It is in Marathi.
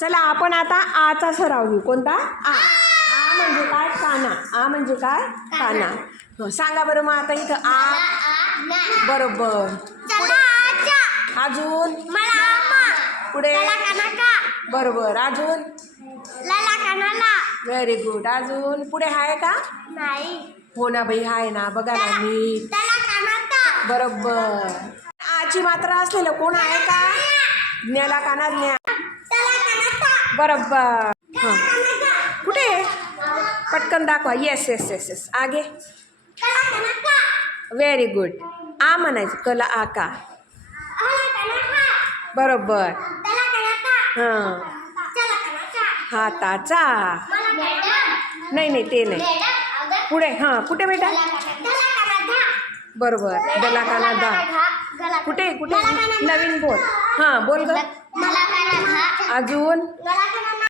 चला आपण आता आचा सराव घेऊ. कोणता? आ. आ म्हणजे काय? काना. आ म्हणजे काय? काना. सांगा बरं मग आता इथं आ. बरोबर. अजून पुढे. बरोबर. अजून. Very good. अजून पुढे आहे का? नाही. हो ना बाई, आहे ना. बघा ना मी. बरोबर. आची मात्रा असलेलं कोण आहे का? ज्ञाला काना ज्ञा. बरोबर. हां कुठे? पटकन दाखवा. Yes yes yes yes. आगे. Very good. आ म्हणायचं. कला आका. बरोबर. हां हाताचा. नाही नाही ते नाही. पुढे. हां कुठे बेटा? बरोबर. दला काना दा. कुठे कुठे? नवीन बोल. हां बोल ग. अजून.